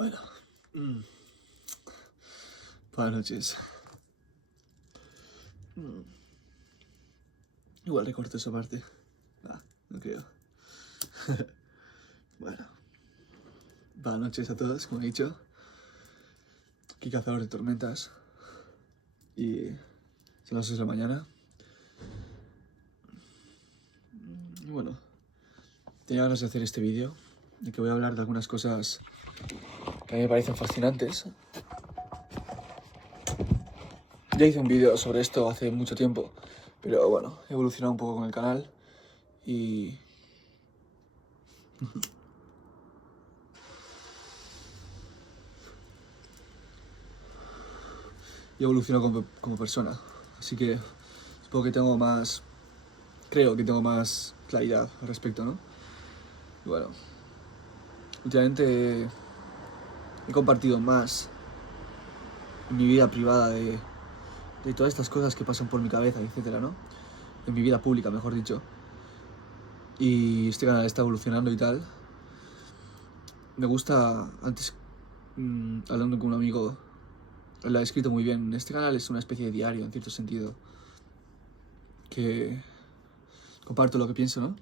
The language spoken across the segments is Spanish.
Bueno. Buenas noches. Igual recorto esa parte. No creo. Bueno. Buenas noches a todos, como he dicho. Aquí Cazador de Tormentas. Y son las 6 de la mañana. Y bueno, tenía ganas de hacer este vídeo, de que voy a hablar de algunas cosas que a mí me parecen fascinantes. Ya hice un vídeo sobre esto hace mucho tiempo, pero bueno, he evolucionado un poco con el canal y... y evoluciono como persona. Así que supongo que tengo más... creo que tengo más claridad al respecto, ¿no? Y bueno, últimamente he compartido más en mi vida privada de todas estas cosas que pasan por mi cabeza, etcétera, ¿no? En mi vida pública, mejor dicho. Y este canal está evolucionando y tal. Me gusta, antes, hablando con un amigo, él lo ha escrito muy bien. Este canal es una especie de diario, en cierto sentido. Que comparto lo que pienso, ¿no?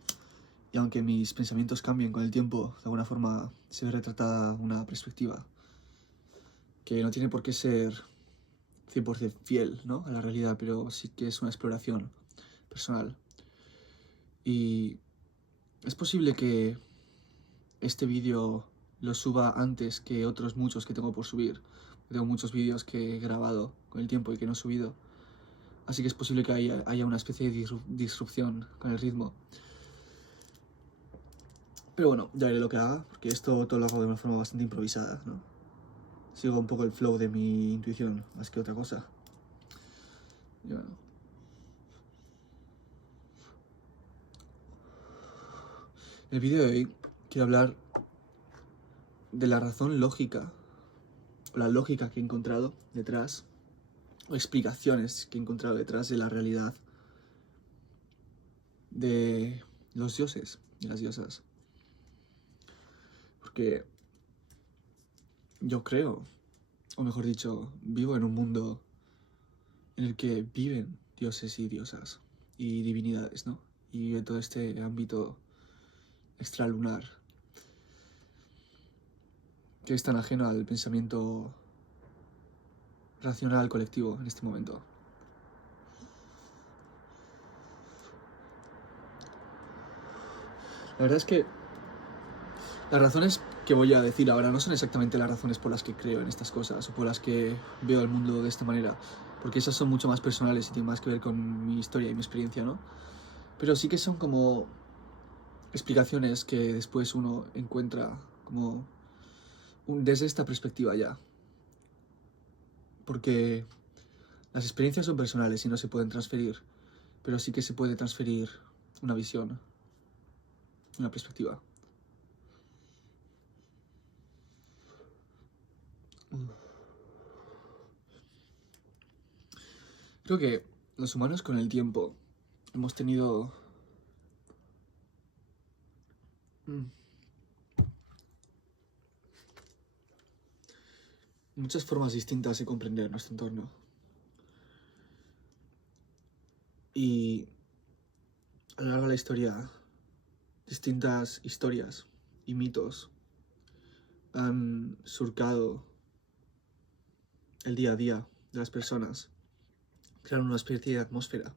Y aunque mis pensamientos cambien con el tiempo, de alguna forma se ve retratada una perspectiva que no tiene por qué ser 100% fiel, ¿no?, a la realidad, pero sí que es una exploración personal. Y es posible que este vídeo lo suba antes que otros muchos que tengo por subir. Tengo muchos vídeos que he grabado con el tiempo y que no he subido. Así que es posible que haya una especie de disrupción con el ritmo. Pero bueno, ya veré lo que haga, porque esto todo lo hago de una forma bastante improvisada, ¿no? Sigo un poco el flow de mi intuición, más que otra cosa. Y bueno. En el vídeo de hoy quiero hablar de la razón lógica, o la lógica que he encontrado detrás, o explicaciones que he encontrado detrás de la realidad de los dioses y las diosas. Porque yo creo, o mejor dicho, vivo en un mundo en el que viven dioses y diosas y divinidades, ¿no? Y vive todo este ámbito extralunar que es tan ajeno al pensamiento racional colectivo en este momento. La verdad es que las razones que voy a decir ahora no son exactamente las razones por las que creo en estas cosas o por las que veo el mundo de esta manera, porque esas son mucho más personales y tienen más que ver con mi historia y mi experiencia, ¿no? Pero sí que son como explicaciones que después uno encuentra como desde esta perspectiva ya. Porque las experiencias son personales y no se pueden transferir, pero sí que se puede transferir una visión, una perspectiva. Creo que los humanos con el tiempo hemos tenido muchas formas distintas de comprender nuestro entorno. Y a lo largo de la historia, distintas historias y mitos han surcado el día a día de las personas, crean una especie de atmósfera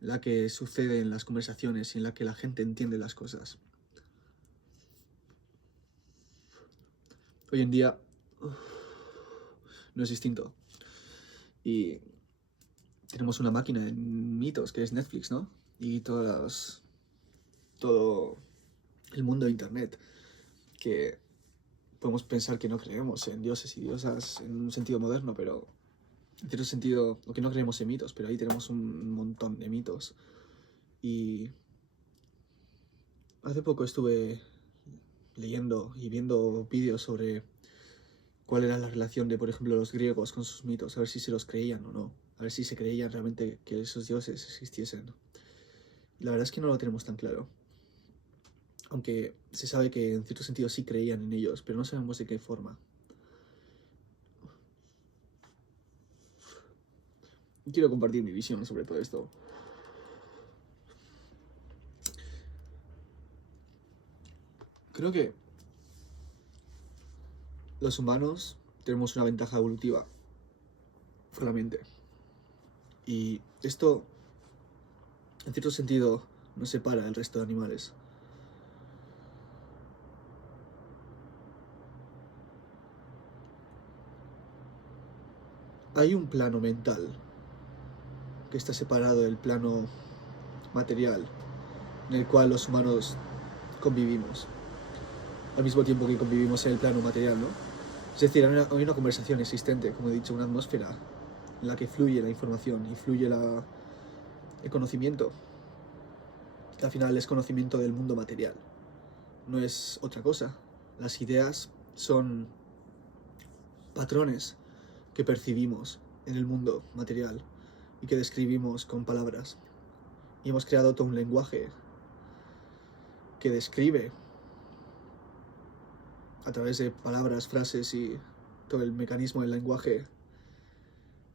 en la que suceden las conversaciones y en la que la gente entiende las cosas. Hoy en día no es distinto. Y tenemos una máquina de mitos que es Netflix, ¿no? Y todo el mundo de internet, que podemos pensar que no creemos en dioses y diosas en un sentido moderno, pero en cierto sentido, o que no creemos en mitos, pero ahí tenemos un montón de mitos. Y hace poco estuve leyendo y viendo vídeos sobre cuál era la relación de, por ejemplo, los griegos con sus mitos, a ver si se los creían o no, a ver si se creían realmente que esos dioses existiesen. Y la verdad es que no lo tenemos tan claro. Aunque se sabe que en cierto sentido sí creían en ellos, pero no sabemos de qué forma. Quiero compartir mi visión sobre todo esto. Creo que los humanos tenemos una ventaja evolutiva por la mente. Y esto, en cierto sentido, nos separa del resto de animales. Hay un plano mental que está separado del plano material en el cual los humanos convivimos, al mismo tiempo que convivimos en el plano material, ¿no? Es decir, hay una conversación existente, como he dicho, una atmósfera en la que fluye la información y fluye el conocimiento, que al final es conocimiento del mundo material, no es otra cosa. Las ideas son patrones que percibimos en el mundo material y que describimos con palabras. Y hemos creado todo un lenguaje que describe a través de palabras, frases y todo el mecanismo del lenguaje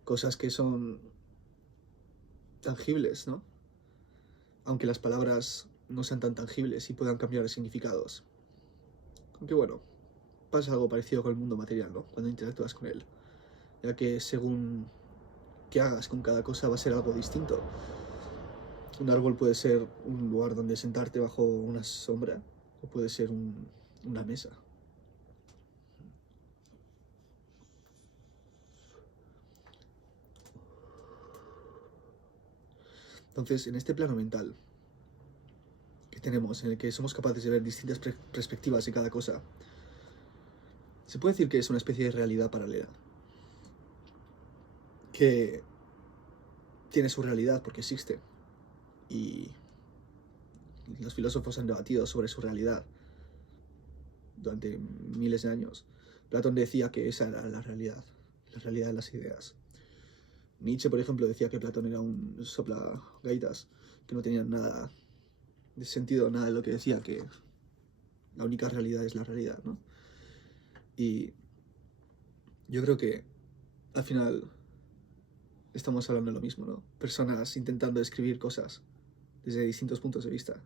cosas que son tangibles, ¿no? Aunque las palabras no sean tan tangibles y puedan cambiar de significados. Aunque bueno, pasa algo parecido con el mundo material, ¿no? Cuando interactúas con él, ya que según qué hagas con cada cosa va a ser algo distinto. Un árbol puede ser un lugar donde sentarte bajo una sombra, o puede ser una mesa. Entonces, en este plano mental que tenemos, en el que somos capaces de ver distintas perspectivas de cada cosa, se puede decir que es una especie de realidad paralela, que tiene su realidad porque existe, y los filósofos han debatido sobre su realidad durante miles de años. Platón decía que esa era la realidad de las ideas. Nietzsche, por ejemplo, decía que Platón era un soplagaitas, que no tenía nada de sentido, nada de lo que decía, que la única realidad es la realidad, ¿no? Y yo creo que al final estamos hablando de lo mismo, ¿no? Personas intentando describir cosas desde distintos puntos de vista.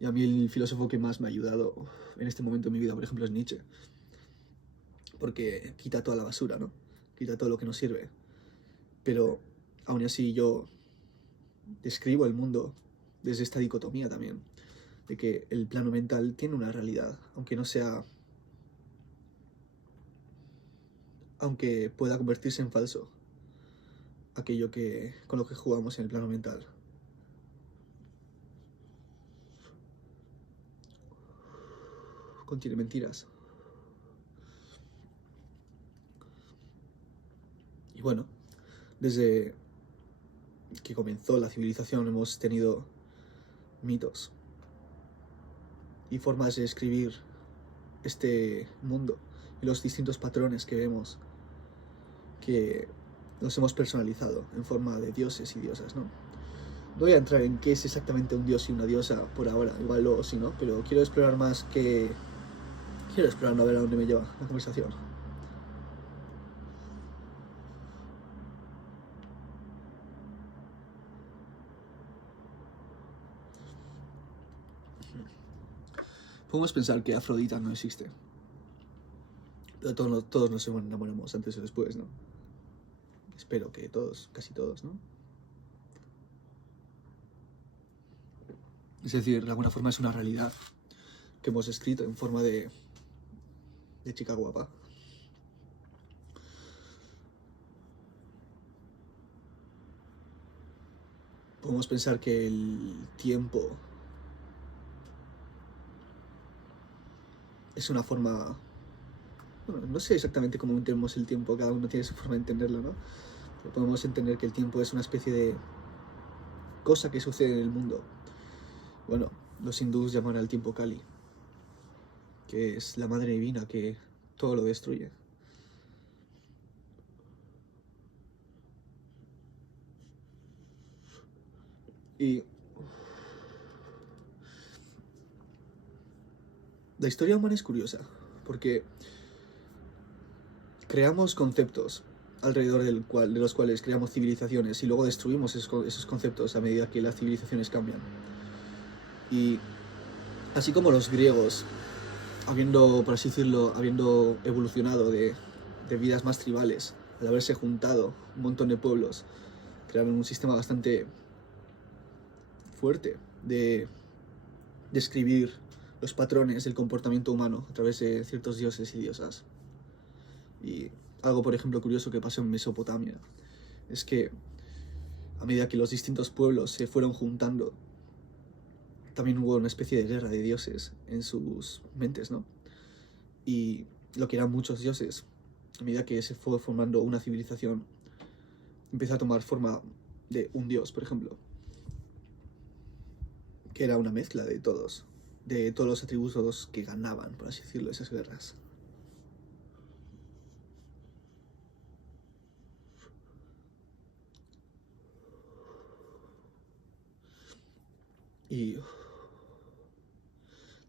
Y a mí el filósofo que más me ha ayudado en este momento de mi vida, por ejemplo, es Nietzsche. Porque quita toda la basura, ¿no? Quita todo lo que nos sirve. Pero aún así yo describo el mundo desde esta dicotomía también, de que el plano mental tiene una realidad, aunque no sea... aunque pueda convertirse en falso aquello que con lo que jugamos en el plano mental. Contiene mentiras. Y bueno, desde que comenzó la civilización hemos tenido mitos y formas de escribir este mundo y los distintos patrones que vemos, que los hemos personalizado en forma de dioses y diosas, ¿no? No voy a entrar en qué es exactamente un dios y una diosa por ahora, igual luego sí, ¿no? Pero quiero explorar más que... quiero explorar, a ver a dónde me lleva la conversación. Podemos pensar que Afrodita no existe, pero todos nos enamoramos antes o después, ¿no? Espero que todos, casi todos, ¿no? Es decir, de alguna forma es una realidad que hemos escrito en forma de chica guapa. Podemos pensar que el tiempo es una forma... bueno, no sé exactamente cómo entendemos el tiempo, cada uno tiene su forma de entenderlo, ¿no? Pero podemos entender que el tiempo es una especie de cosa que sucede en el mundo. Bueno, los hindús llaman al tiempo Kali, que es la madre divina que todo lo destruye. Y la historia humana es curiosa, porque creamos conceptos alrededor de los cuales creamos civilizaciones y luego destruimos esos conceptos a medida que las civilizaciones cambian. Y así como los griegos, por así decirlo, habiendo evolucionado de vidas más tribales, al haberse juntado un montón de pueblos, crearon un sistema bastante fuerte de describir los patrones del comportamiento humano a través de ciertos dioses y diosas. Y algo, por ejemplo, curioso que pasó en Mesopotamia es que a medida que los distintos pueblos se fueron juntando, también hubo una especie de guerra de dioses en sus mentes, ¿no? Y lo que eran muchos dioses, a medida que se fue formando una civilización, empezó a tomar forma de un dios, por ejemplo, que era una mezcla de todos los atributos que ganaban, por así decirlo, esas guerras. Y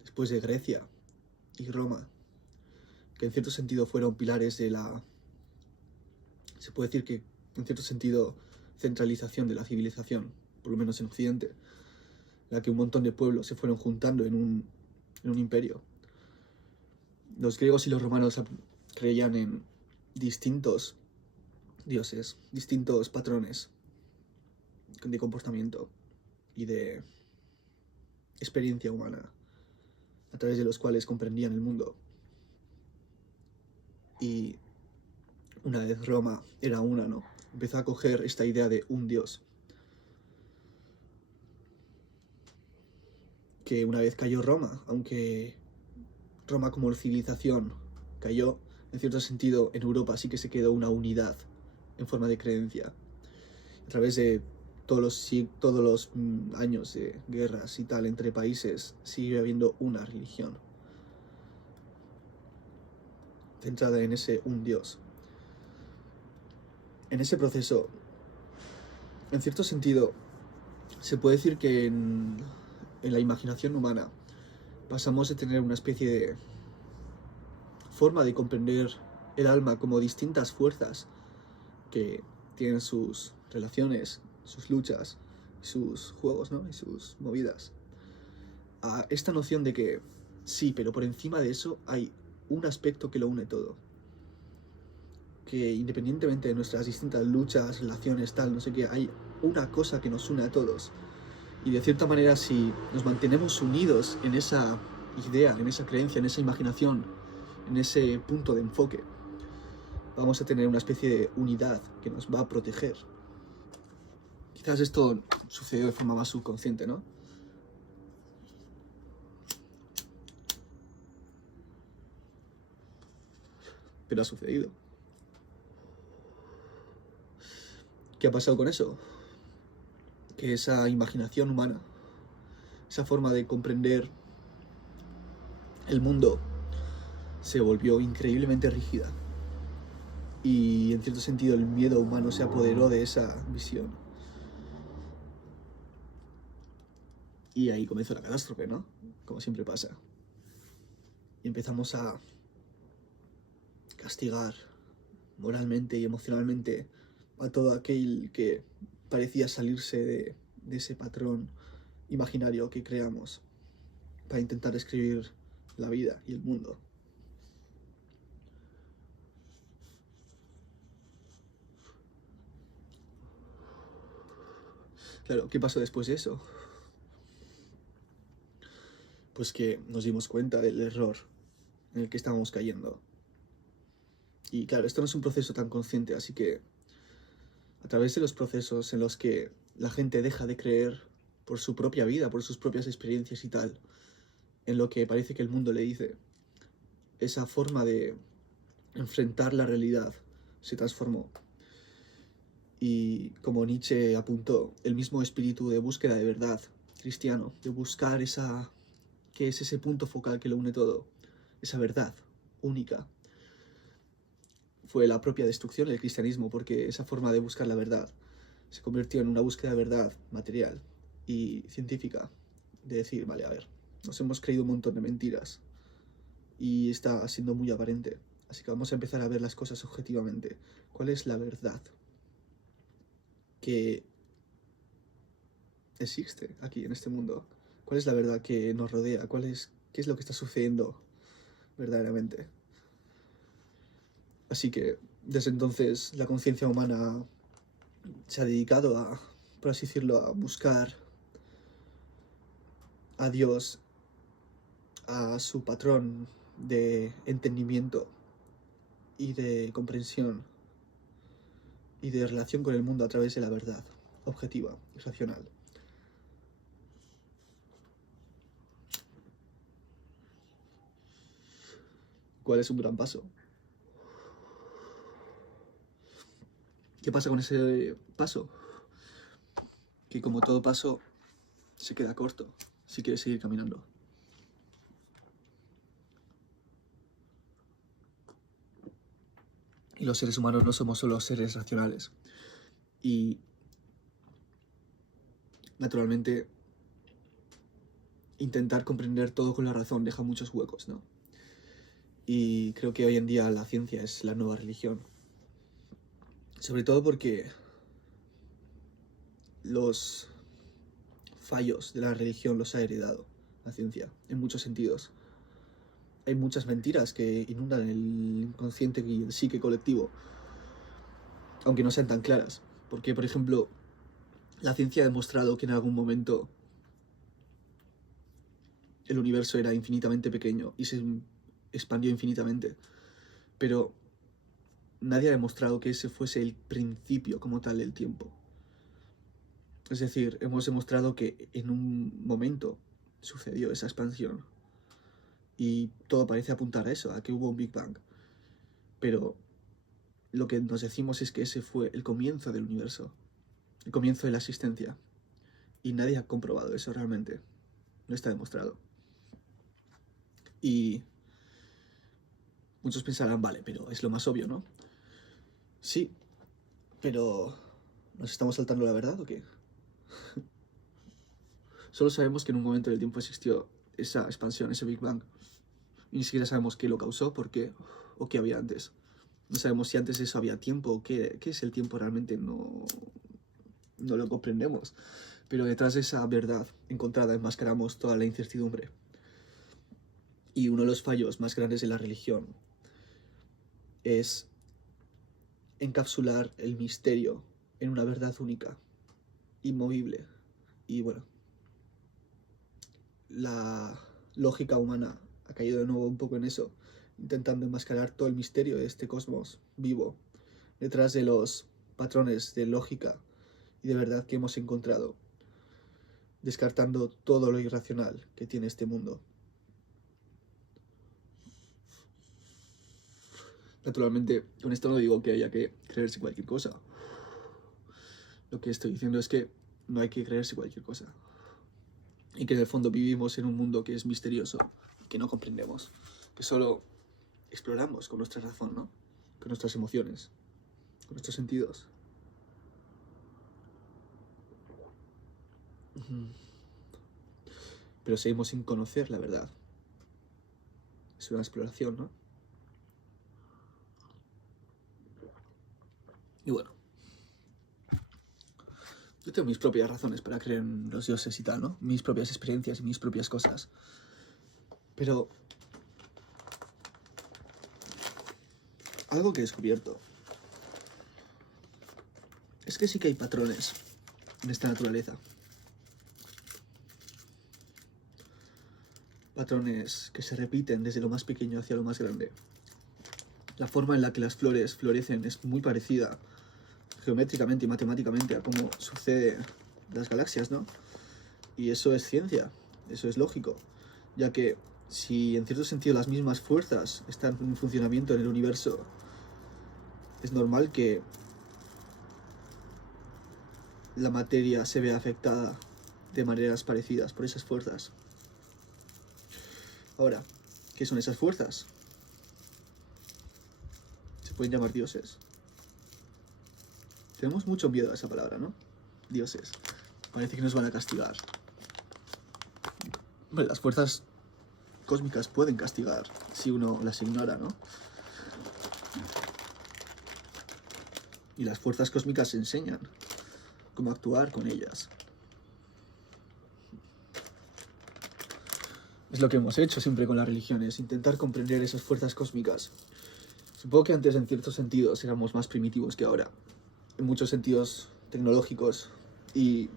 después de Grecia y Roma, que en cierto sentido fueron pilares de se puede decir que en cierto sentido centralización de la civilización, por lo menos en Occidente, en la que un montón de pueblos se fueron juntando en un imperio. Los griegos y los romanos creían en distintos dioses, distintos patrones de comportamiento y de experiencia humana, a través de los cuales comprendían el mundo. Y una vez Roma era una, ¿no? Empezó a coger esta idea de un dios. Que una vez cayó Roma, aunque Roma como civilización cayó, en cierto sentido en Europa sí que se quedó una unidad en forma de creencia. A través de todos los años de guerras y tal entre países, sigue habiendo una religión centrada en ese un dios. En ese proceso, en cierto sentido, se puede decir que en la imaginación humana pasamos de tener una especie de forma de comprender el alma como distintas fuerzas que tienen sus relaciones, sus luchas, sus juegos, ¿no? Y sus movidas, a esta noción de que sí, pero por encima de eso hay un aspecto que lo une todo, que independientemente de nuestras distintas luchas, relaciones, tal, no sé qué, hay una cosa que nos une a todos. Y de cierta manera, si nos mantenemos unidos en esa idea, en esa creencia, en esa imaginación, en ese punto de enfoque, vamos a tener una especie de unidad que nos va a proteger. Quizás esto sucedió de forma más subconsciente, ¿no? Pero ha sucedido. ¿Qué ha pasado con eso? Que esa imaginación humana, esa forma de comprender el mundo, se volvió increíblemente rígida. Y en cierto sentido el miedo humano se apoderó de esa visión. Y ahí comenzó la catástrofe, ¿no? Como siempre pasa. Y empezamos a castigar moralmente y emocionalmente a todo aquel que parecía salirse de ese patrón imaginario que creamos para intentar escribir la vida y el mundo. Claro, ¿qué pasó después de eso? Pues que nos dimos cuenta del error en el que estábamos cayendo. Y claro, esto no es un proceso tan consciente, así que a través de los procesos en los que la gente deja de creer por su propia vida, por sus propias experiencias y tal, en lo que parece que el mundo le dice, esa forma de enfrentar la realidad se transformó. Y como Nietzsche apuntó, el mismo espíritu de búsqueda de verdad cristiano, de buscar que es ese punto focal que lo une todo, esa verdad única, fue la propia destrucción del cristianismo, porque esa forma de buscar la verdad se convirtió en una búsqueda de verdad material, y científica de decir, vale, a ver, nos hemos creído un montón de mentiras y está siendo muy aparente. Así que vamos a empezar a ver las cosas objetivamente. ¿Cuál es la verdad que existe aquí en este mundo? ¿Cuál es la verdad que nos rodea? ¿Qué es lo que está sucediendo verdaderamente? Así que desde entonces la conciencia humana se ha dedicado a, por así decirlo, a buscar a Dios, a su patrón de entendimiento y de comprensión y de relación con el mundo a través de la verdad objetiva y racional. ¿Cuál es un gran paso? ¿Qué pasa con ese paso? Que como todo paso se queda corto si quieres seguir caminando. Y los seres humanos no somos solo seres racionales. Y naturalmente intentar comprender todo con la razón deja muchos huecos, ¿no? Y creo que hoy en día la ciencia es la nueva religión. Sobre todo porque los fallos de la religión los ha heredado la ciencia, en muchos sentidos. Hay muchas mentiras que inundan el inconsciente y el psique colectivo, aunque no sean tan claras. Porque, por ejemplo, la ciencia ha demostrado que en algún momento el universo era infinitamente pequeño y se expandió infinitamente. Pero nadie ha demostrado que ese fuese el principio como tal del tiempo. Es decir, hemos demostrado que en un momento sucedió esa expansión y todo parece apuntar a eso, a que hubo un Big Bang. Pero lo que nos decimos es que ese fue el comienzo del universo, el comienzo de la existencia. Y nadie ha comprobado eso realmente. No está demostrado. Y muchos pensarán, vale, pero es lo más obvio, ¿no? Sí, pero ¿nos estamos saltando la verdad o qué? Solo sabemos que en un momento del tiempo existió esa expansión, ese Big Bang. Y ni siquiera sabemos qué lo causó, por qué o qué había antes. No sabemos si antes de eso había tiempo o qué es el tiempo realmente, no lo comprendemos. Pero detrás de esa verdad encontrada enmascaramos toda la incertidumbre. Y uno de los fallos más grandes de la religión es encapsular el misterio en una verdad única, inmovible. Y bueno, la lógica humana ha caído de nuevo un poco en eso, intentando enmascarar todo el misterio de este cosmos vivo detrás de los patrones de lógica y de verdad que hemos encontrado, descartando todo lo irracional que tiene este mundo. Naturalmente, con esto no digo que haya que creerse cualquier cosa. Lo que estoy diciendo es que no hay que creerse cualquier cosa. Y que en el fondo vivimos en un mundo que es misterioso, que no comprendemos, que solo exploramos con nuestra razón, ¿no? Con nuestras emociones, con nuestros sentidos. Pero seguimos sin conocer la verdad. Es una exploración, ¿no? Y bueno, yo tengo mis propias razones para creer en los dioses y tal, ¿no? Mis propias experiencias y mis propias cosas. Pero algo que he descubierto es que sí que hay patrones en esta naturaleza. Patrones que se repiten desde lo más pequeño hacia lo más grande. La forma en la que las flores florecen es muy parecida geométricamente y matemáticamente a cómo sucede en las galaxias, ¿no? Y eso es ciencia, eso es lógico, ya que si en cierto sentido las mismas fuerzas están en funcionamiento en el universo, es normal que la materia se vea afectada de maneras parecidas por esas fuerzas. Ahora, ¿qué son esas fuerzas? Se pueden llamar dioses. Tenemos mucho miedo a esa palabra, ¿no? Dioses. parece que nos van a castigar. Hombre, las fuerzas cósmicas pueden castigar si uno las ignora, ¿no? Y las fuerzas cósmicas enseñan cómo actuar con ellas. Es lo que hemos hecho siempre con las religiones, intentar comprender esas fuerzas cósmicas. Supongo que antes en ciertos sentidos éramos más primitivos que ahora. En muchos sentidos tecnológicos y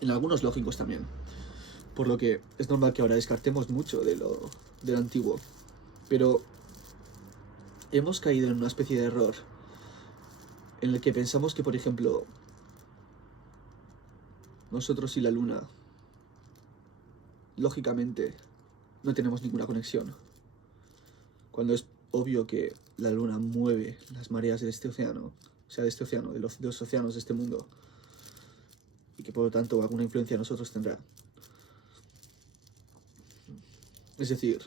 en algunos lógicos también. Por lo que es normal que ahora descartemos mucho de lo antiguo. Pero hemos caído en una especie de error en el que pensamos que, por ejemplo, nosotros y la Luna, lógicamente, no tenemos ninguna conexión. Cuando es obvio que la Luna mueve las mareas de este océano, o sea, de este océano, de los océanos de este mundo, y que por lo tanto alguna influencia en nosotros tendrá. Es decir,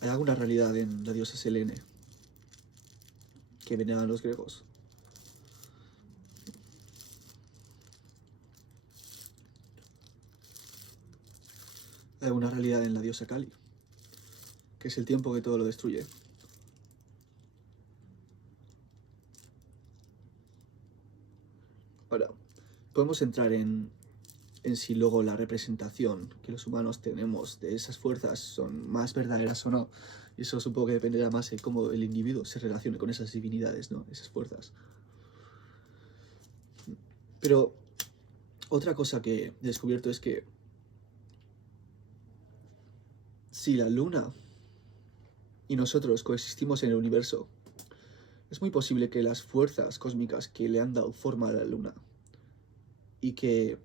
hay alguna realidad en la diosa Selene que veneraban los griegos. Hay alguna realidad en la diosa Kali, que es el tiempo que todo lo destruye. Ahora, podemos entrar en si luego la representación que los humanos tenemos de esas fuerzas son más verdaderas o no. Y eso supongo que dependerá más de cómo el individuo se relacione con esas divinidades, ¿no? Esas fuerzas. Pero otra cosa que he descubierto es que si la Luna y nosotros coexistimos en el universo, es muy posible que las fuerzas cósmicas que le han dado forma a la Luna y que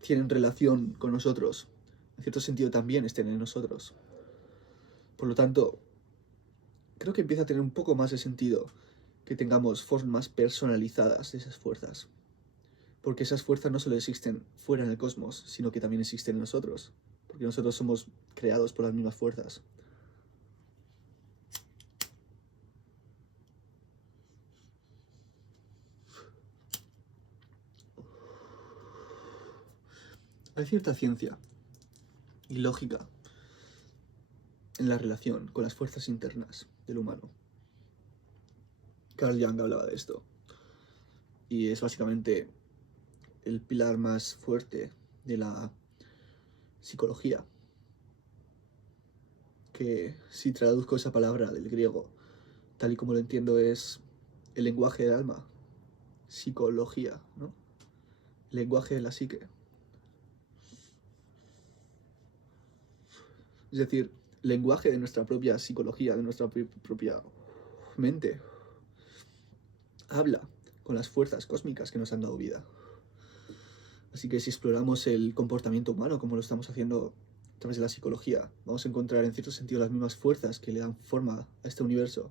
tienen relación con nosotros, en cierto sentido también estén en nosotros. Por lo tanto, creo que empieza a tener un poco más de sentido que tengamos formas personalizadas de esas fuerzas. Porque esas fuerzas no solo existen fuera en el cosmos, sino que también existen en nosotros. Porque nosotros somos creados por las mismas fuerzas. Hay cierta ciencia y lógica en la relación con las fuerzas internas del humano. Carl Jung hablaba de esto. Y es básicamente el pilar más fuerte de la psicología. Que si traduzco esa palabra del griego, tal y como lo entiendo, es el lenguaje del alma. Psicología, ¿no? El lenguaje de la psique. Es decir, lenguaje de nuestra propia psicología, de nuestra propia mente. Habla con las fuerzas cósmicas que nos han dado vida. Así que si exploramos el comportamiento humano como lo estamos haciendo a través de la psicología, vamos a encontrar en cierto sentido las mismas fuerzas que le dan forma a este universo,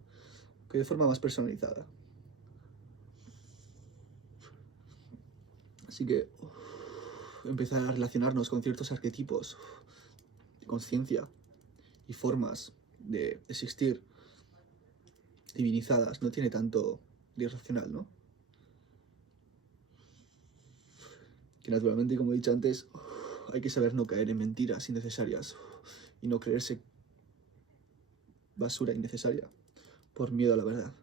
que de forma más personalizada. Así que empezar a relacionarnos con ciertos arquetipos de conciencia y formas de existir divinizadas no tiene tanto de irracional, ¿no? Que naturalmente, como he dicho antes, hay que saber no caer en mentiras innecesarias y no creerse basura innecesaria por miedo a la verdad.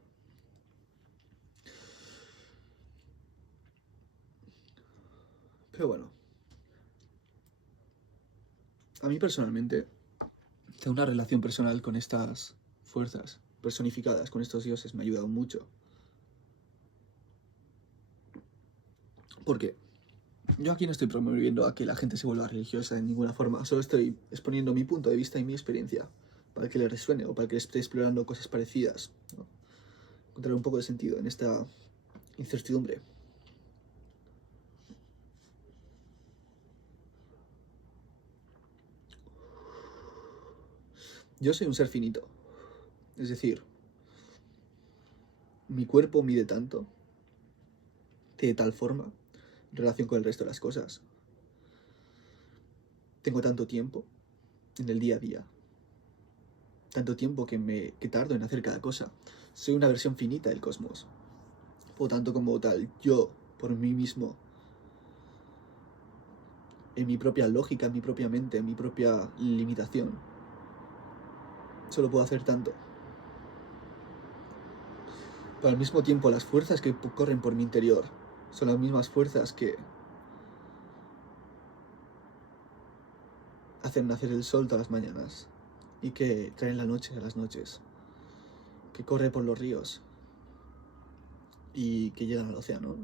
Pero bueno, a mí personalmente tengo una relación personal con estas fuerzas personificadas, con estos dioses, me ha ayudado mucho. Porque yo aquí no estoy promoviendo a que la gente se vuelva religiosa de ninguna forma, solo estoy exponiendo mi punto de vista y mi experiencia para que le resuene o para que esté explorando cosas parecidas, ¿no? Encontrar un poco de sentido en esta incertidumbre. Yo soy un ser finito, es decir, mi cuerpo mide tanto, de tal forma, en relación con el resto de las cosas. Tengo tanto tiempo en el día a día, tanto tiempo que tardo en hacer cada cosa. Soy una versión finita del cosmos. Por tanto, como tal, yo, por mí mismo, en mi propia lógica, en mi propia mente, en mi propia limitación. Solo puedo hacer tanto. Pero al mismo tiempo las fuerzas que corren por mi interior son las mismas fuerzas que hacen nacer el sol todas las mañanas y que traen la noche a las noches, que corre por los ríos y que llegan al océano.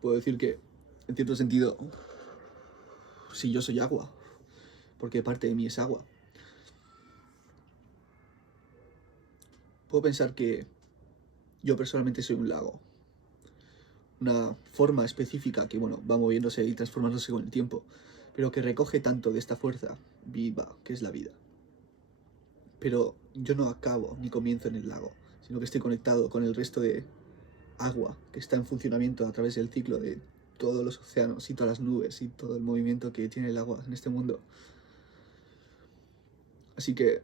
Puedo decir que, en cierto sentido, sí, yo soy agua, porque parte de mí es agua. Puedo pensar que yo personalmente soy un lago, una forma específica que, bueno, va moviéndose y transformándose con el tiempo, pero que recoge tanto de esta fuerza viva que es la vida. Pero yo no acabo ni comienzo en el lago, sino que estoy conectado con el resto de agua que está en funcionamiento a través del ciclo de todos los océanos y todas las nubes y todo el movimiento que tiene el agua en este mundo. Así que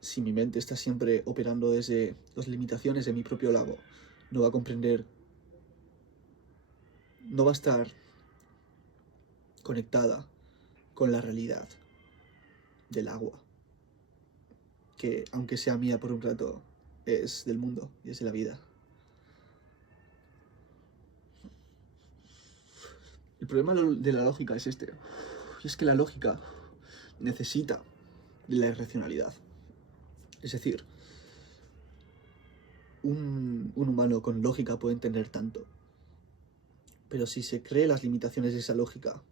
si mi mente está siempre operando desde las limitaciones de mi propio lago, no va a comprender, no va a estar conectada con la realidad del agua, que aunque sea mía por un rato, es del mundo y es de la vida. El problema de la lógica es este, y es que la lógica necesita de la irracionalidad. Es decir, un humano con lógica puede entender tanto, pero si se cree las limitaciones de esa lógica,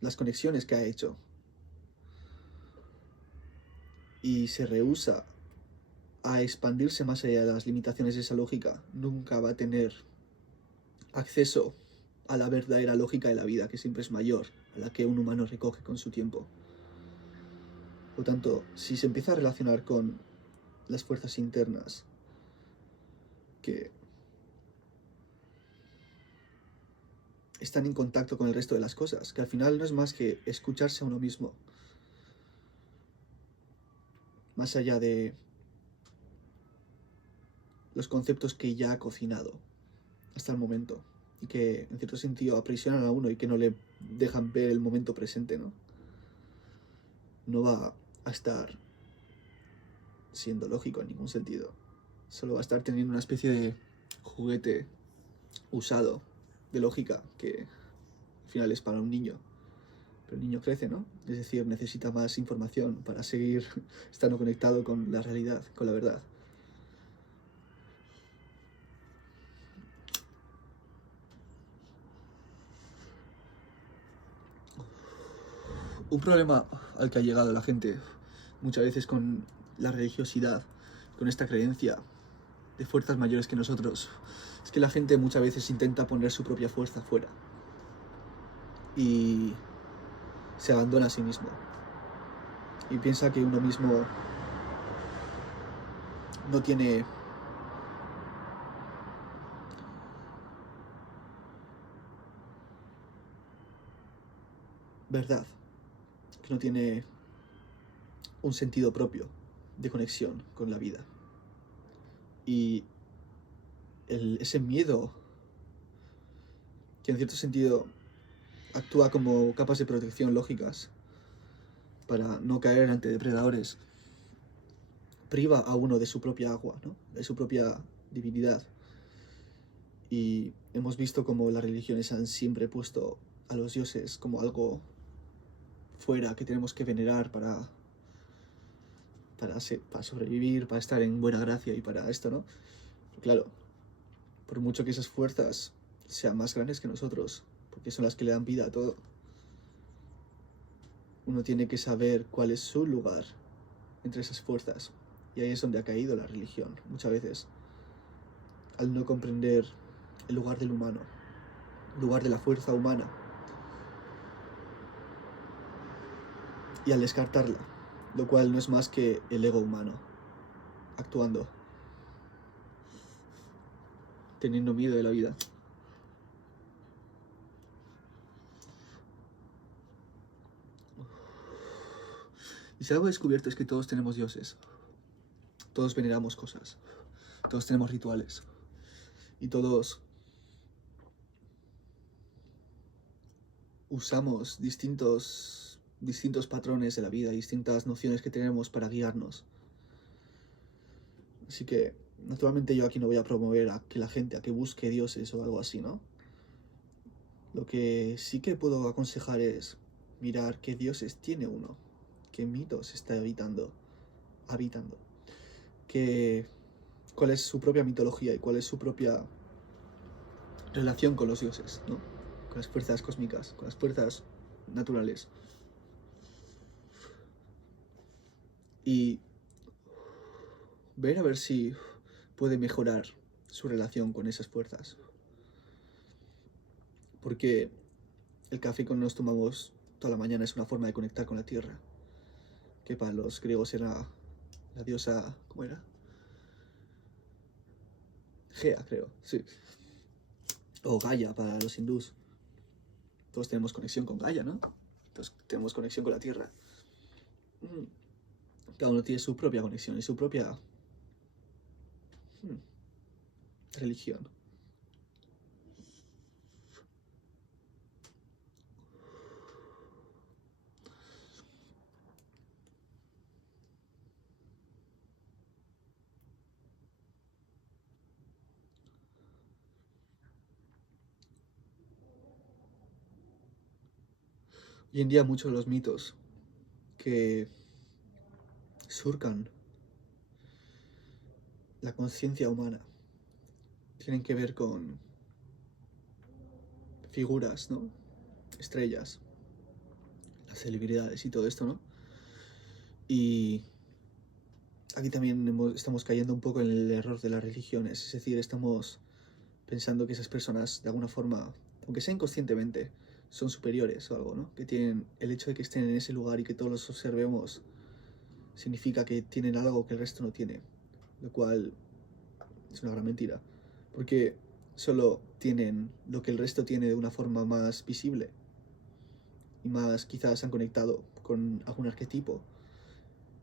las conexiones que ha hecho, y se rehúsa a expandirse más allá de las limitaciones de esa lógica, nunca va a tener acceso a la verdadera lógica de la vida, que siempre es mayor a la que un humano recoge con su tiempo. Por lo tanto, si se empieza a relacionar con las fuerzas internas que están en contacto con el resto de las cosas, que al final no es más que escucharse a uno mismo, más allá de los conceptos que ya ha cocinado hasta el momento y que en cierto sentido aprisionan a uno y que no le dejan ver el momento presente, ¿no? No va a estar siendo lógico en ningún sentido. Solo va a estar teniendo una especie de juguete usado de lógica que al final es para un niño. Pero el niño crece, ¿no? Es decir, necesita más información para seguir estando conectado con la realidad, con la verdad. Un problema al que ha llegado la gente muchas veces con la religiosidad, con esta creencia de fuerzas mayores que nosotros, es que la gente muchas veces intenta poner su propia fuerza fuera y se abandona a sí mismo y piensa que uno mismo no tiene verdad, que no tiene un sentido propio de conexión con la vida. Y ese miedo, que en cierto sentido actúa como capas de protección lógicas para no caer ante depredadores, priva a uno de su propia agua, ¿no? De su propia divinidad. Y hemos visto cómo las religiones han siempre puesto a los dioses como algo fuera que tenemos que venerar para sobrevivir, para estar en buena gracia y para esto, ¿no? Pero claro, por mucho que esas fuerzas sean más grandes que nosotros, porque son las que le dan vida a todo, uno tiene que saber cuál es su lugar entre esas fuerzas. Y ahí es donde ha caído la religión, muchas veces, al no comprender el lugar del humano, el lugar de la fuerza humana, y al descartarla, lo cual no es más que el ego humano, actuando, teniendo miedo de la vida. Y si algo he descubierto es que todos tenemos dioses, todos veneramos cosas, todos tenemos rituales, y todos usamos distintos patrones de la vida, distintas nociones que tenemos para guiarnos. Así que, naturalmente yo aquí no voy a promover a que la gente a que busque dioses o algo así, ¿no? Lo que sí que puedo aconsejar es mirar qué dioses tiene uno, qué mitos está habitando, cuál es su propia mitología y cuál es su propia relación con los dioses, ¿no? Con las fuerzas cósmicas, con las fuerzas naturales. Y ver a ver si puede mejorar su relación con esas fuerzas. Porque el café que nos tomamos toda la mañana es una forma de conectar con la tierra. Que para los griegos era la diosa, ¿cómo era? Gea, creo, sí. O Gaia para los hindús. Todos tenemos conexión con Gaia, ¿no? Todos tenemos conexión con la tierra. Cada uno tiene su propia conexión y su propia religión. Hoy en día muchos de los mitos que surcan la conciencia humana tienen que ver con figuras, ¿no? Estrellas, las celebridades y todo esto, ¿no? Y aquí también estamos cayendo un poco en el error de las religiones, es decir, estamos pensando que esas personas, de alguna forma, aunque sea inconscientemente, son superiores o algo, ¿no? Que tienen el hecho de que estén en ese lugar y que todos los observemos significa que tienen algo que el resto no tiene, lo cual es una gran mentira, porque solo tienen lo que el resto tiene de una forma más visible y más quizás han conectado con algún arquetipo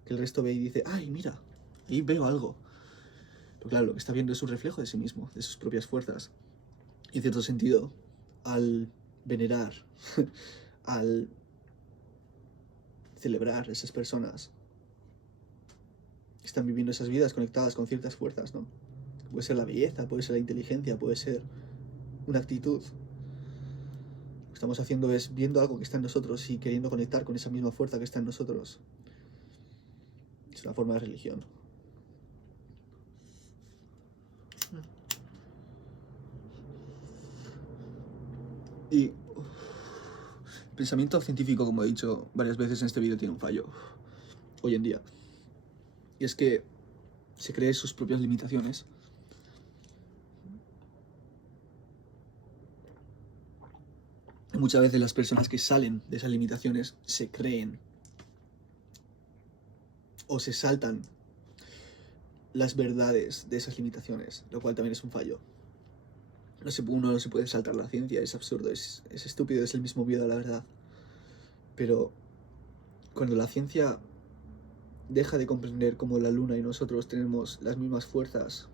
que el resto ve y dice, ¡ay, mira! Y veo algo. Pero claro, lo que está viendo es un reflejo de sí mismo, de sus propias fuerzas. Y en cierto sentido, al venerar, al celebrar esas personas que están viviendo esas vidas conectadas con ciertas fuerzas, ¿no? Puede ser la belleza, puede ser la inteligencia, puede ser una actitud. Lo que estamos haciendo es viendo algo que está en nosotros y queriendo conectar con esa misma fuerza que está en nosotros. Es una forma de religión. Y el pensamiento científico, como he dicho varias veces en este vídeo, tiene un fallo hoy en día. Y es que se cree sus propias limitaciones. Y muchas veces las personas que salen de esas limitaciones se creen o se saltan las verdades de esas limitaciones, lo cual también es un fallo. Uno no se puede saltar la ciencia, es absurdo, es estúpido, es el mismo miedo a la verdad. Pero cuando la ciencia deja de comprender cómo la luna y nosotros tenemos las mismas fuerzas,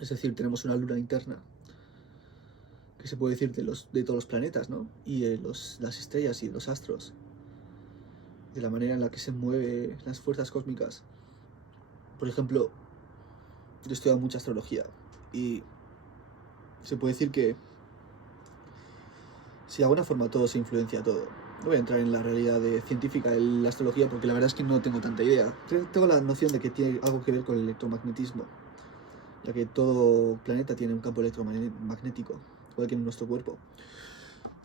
es decir, tenemos una luna interna, que se puede decir de todos los planetas, ¿no? Y de las estrellas y de los astros, de la manera en la que se mueven las fuerzas cósmicas. Por ejemplo, yo he estudiado mucha astrología y se puede decir que si de alguna forma todo se influencia todo. No voy a entrar en la realidad científica de la astrología porque la verdad es que no tengo tanta idea. Tengo la noción de que tiene algo que ver con el electromagnetismo, ya que todo planeta tiene un campo electromagnético, igual que en nuestro cuerpo.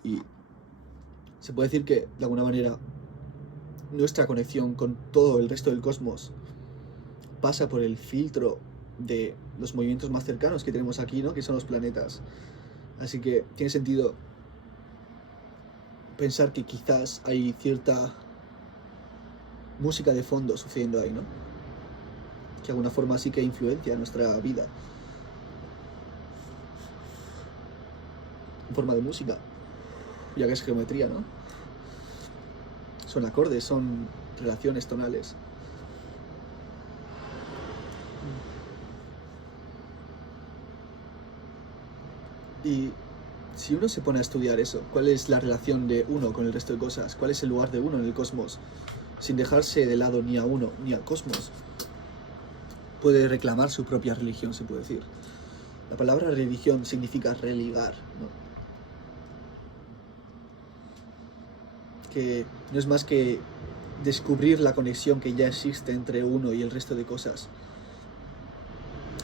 Y se puede decir que, de alguna manera, nuestra conexión con todo el resto del cosmos pasa por el filtro de los movimientos más cercanos que tenemos aquí, ¿no? Que son los planetas. Así que tiene sentido pensar que quizás hay cierta música de fondo sucediendo ahí, ¿no? Que de alguna forma sí que influencia nuestra vida. En forma de música, ya que es geometría, ¿no? Son acordes, son relaciones tonales. Y Si uno se pone a estudiar eso, cuál es la relación de uno con el resto de cosas, cuál es el lugar de uno en el cosmos, sin dejarse de lado ni a uno ni al cosmos, puede reclamar su propia religión, se puede decir. La palabra religión significa religar, ¿no? Que no es más que descubrir la conexión que ya existe entre uno y el resto de cosas.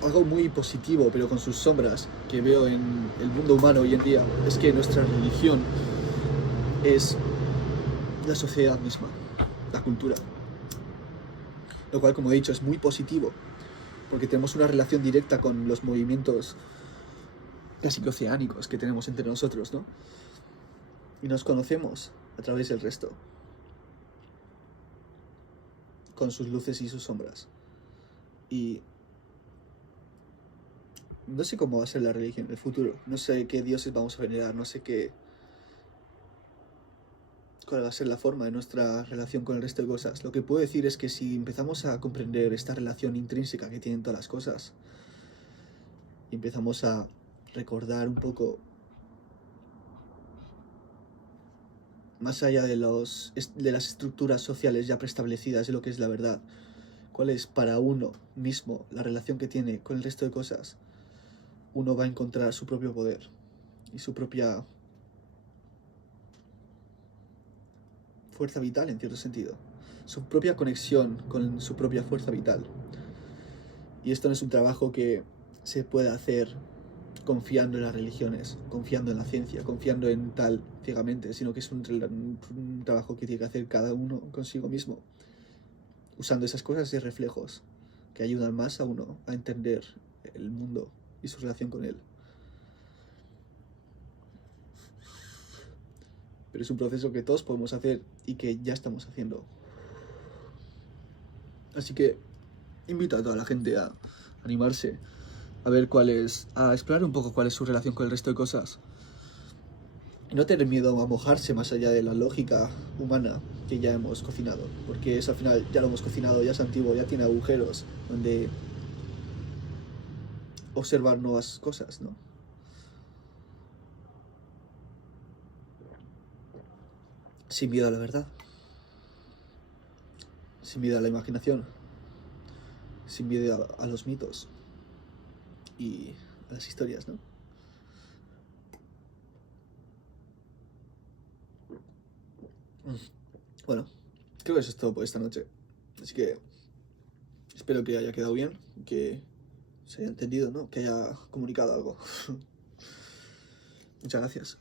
Algo muy positivo, pero con sus sombras, que veo en el mundo humano hoy en día, es que nuestra religión es la sociedad misma, la cultura. Lo cual, como he dicho, es muy positivo, porque tenemos una relación directa con los movimientos casi que oceánicos que tenemos entre nosotros, ¿no? Y nos conocemos a través del resto, con sus luces y sus sombras. Y no sé cómo va a ser la religión en el futuro, no sé qué dioses vamos a venerar, no sé cuál va a ser la forma de nuestra relación con el resto de cosas. Lo que puedo decir es que si empezamos a comprender esta relación intrínseca que tienen todas las cosas, y empezamos a recordar un poco más allá de las estructuras sociales ya preestablecidas de lo que es la verdad, cuál es para uno mismo la relación que tiene con el resto de cosas, uno va a encontrar su propio poder y su propia fuerza vital, en cierto sentido, su propia conexión con su propia fuerza vital. Y esto no es un trabajo que se puede hacer confiando en las religiones, confiando en la ciencia, confiando en tal ciegamente, sino que es un trabajo que tiene que hacer cada uno consigo mismo, usando esas cosas de reflejos que ayudan más a uno a entender el mundo y su relación con él. Pero es un proceso que todos podemos hacer y que ya estamos haciendo. Así que invito a toda la gente a animarse, a ver a explorar un poco cuál es su relación con el resto de cosas. Y no tener miedo a mojarse más allá de la lógica humana que ya hemos cocinado, porque eso al final ya lo hemos cocinado, ya es antiguo, ya tiene agujeros donde observar nuevas cosas, ¿no? Sin miedo a la verdad, sin miedo a la imaginación, sin miedo a los mitos y a las historias, ¿no? Bueno, creo que eso es todo por esta noche. Así que espero que haya quedado bien, que se haya entendido, ¿no? Que haya comunicado algo. Muchas gracias.